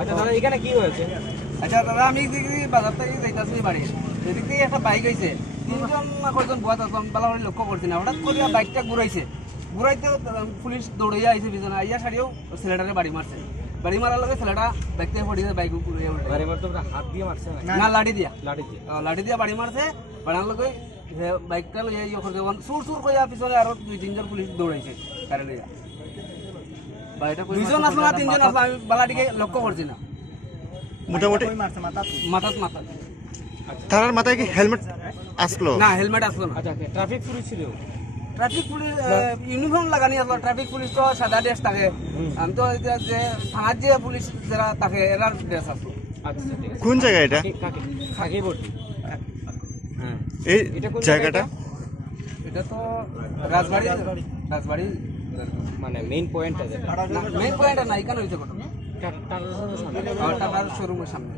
আচ্ছা দাদা এখানে কি হয়েছে? আচ্ছা দাদা আমি এদিক দিয়ে বাজার থেকে যাইতাছি বাড়ি। এদিক থেকে একটা বাইক হয়েছে তিনজন না কয়জন বয়া থাকলাম বেলাবাড়ি লক্ষ্য করছি না। হঠাৎ করে বাইকটা ঘুরাইছে। ঘুরাইতে পুলিশ দৌড়াইয়া আইছে পিছনে আইয়া সারিয়েও ছেলেটারে বাড়ি মারছে। বাড়ি মারার লগে ছেলেটা বাইক থেকে পড়িয়েছে বাইক বাড়ি মারতে হাত দিয়ে মারছে না লাঠি দিয়া। লাঠি দিয়ে। লাঠি দিয়া বাড়ি মারছে। বাড়ার লগে বাইকটা লইয়া ইয়ে করতে সুর সুর কইয়া পিছনে আরও দুই তিনজন পুলিশ দৌড়াইছে। লইয়া। দুইজন আসলো না তিনজন আসলো আমি বালাটিকে লক্ষ্য করছি না। মোটামুটি মাথাত মাথা তারার মাথায় কি হেলমেট আসলো? না হেলমেট আসলো না। আচ্ছা ট্রাফিক পুলিশ ছিল? ট্রাফিক পুলিশ ইউনিফর্ম লাগানি আসলো ট্রাফিক পুলিশ তো সাদা ড্রেস থাকে। আমি তো যে থানার যে পুলিশ যারা থাকে এরার ড্রেস আসলো। আচ্ছা আছে। কোন জায়গা এটা? এই এটা কোন জায়গাটা? এটা তো রাজবাড়ি রাজবাড়ি। মানে মেইন পয়েন্ট আছে মেইন পয়েন্ট না এখানে হয়েছে ঘটনা টাটা টাটার শোরুমের সামনে